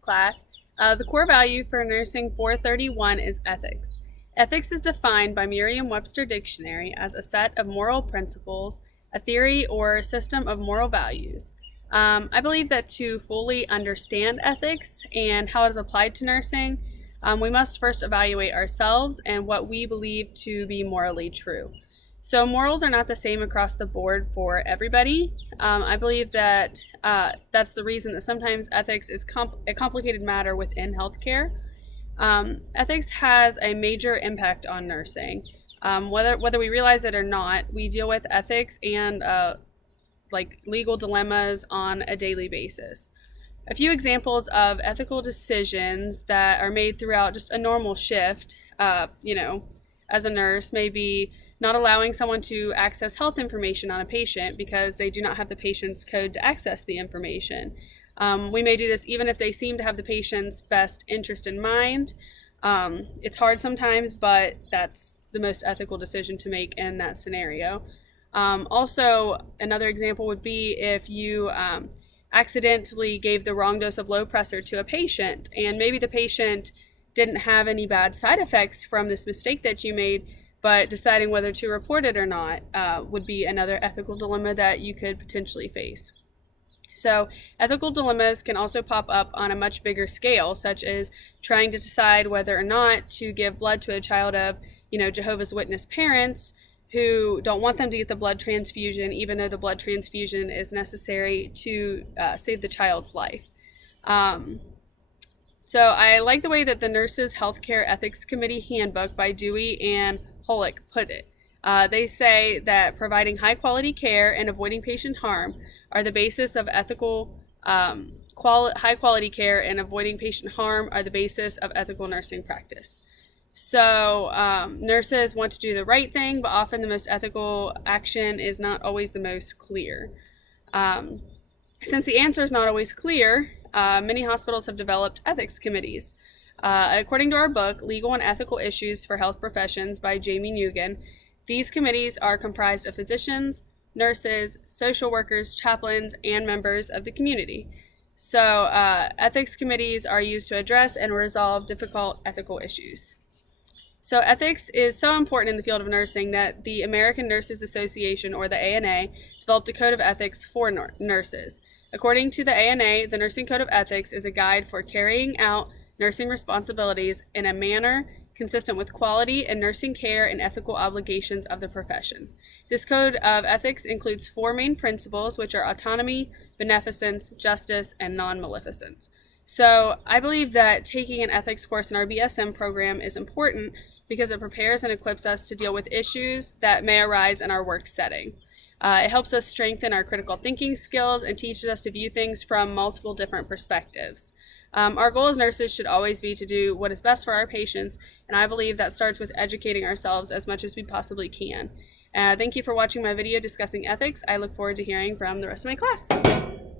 class. The core value for Nursing 431 is ethics. Ethics is defined by Merriam-Webster Dictionary as a set of moral principles, a theory or system of moral values. I believe that to fully understand ethics and how it is applied to nursing, we must first evaluate ourselves and what we believe to be morally true. So morals are not the same across the board for everybody. I believe that that's the reason that sometimes ethics is a complicated matter within healthcare. Ethics has a major impact on nursing. Whether we realize it or not, we deal with ethics and legal dilemmas on a daily basis. A few examples of ethical decisions that are made throughout just a normal shift, as a nurse, may be not allowing someone to access health information on a patient because they do not have the patient's code to access the information. We may do this even if they seem to have the patient's best interest in mind. It's hard sometimes, but that's the most ethical decision to make in that scenario. Also, another example would be if you accidentally gave the wrong dose of low pressor to a patient, and maybe the patient didn't have any bad side effects from this mistake that you made, but deciding whether to report it or not would be another ethical dilemma that you could potentially face. So ethical dilemmas can also pop up on a much bigger scale, such as trying to decide whether or not to give blood to a child of, Jehovah's Witness parents who don't want them to get the blood transfusion, even though the blood transfusion is necessary to save the child's life. So I like the way that the Nurses Healthcare Ethics Committee Handbook by Dewey and Holick put it. They say that providing high quality care and avoiding patient harm are the basis of ethical high quality care, and avoiding patient harm are the basis of ethical nursing practice. So nurses want to do the right thing, but often the most ethical action is not always the most clear. Since the answer is not always clear, many hospitals have developed ethics committees. According to our book, Legal and Ethical Issues for Health Professions by Jamie Nugan, these committees are comprised of physicians, nurses, social workers, chaplains, and members of the community. So ethics committees are used to address and resolve difficult ethical issues. So ethics is so important in the field of nursing that the American Nurses Association, or the ANA, developed a code of ethics for nurses. According to the ANA, the Nursing Code of Ethics is a guide for carrying out nursing responsibilities in a manner consistent with quality and nursing care and ethical obligations of the profession. This code of ethics includes 4 main principles, which are autonomy, beneficence, justice, and non-maleficence. So I believe that taking an ethics course in our BSM program is important because it prepares and equips us to deal with issues that may arise in our work setting. It helps us strengthen our critical thinking skills and teaches us to view things from multiple different perspectives. Our goal as nurses should always be to do what is best for our patients, and I believe that starts with educating ourselves as much as we possibly can. Thank you for watching my video discussing ethics. I look forward to hearing from the rest of my class.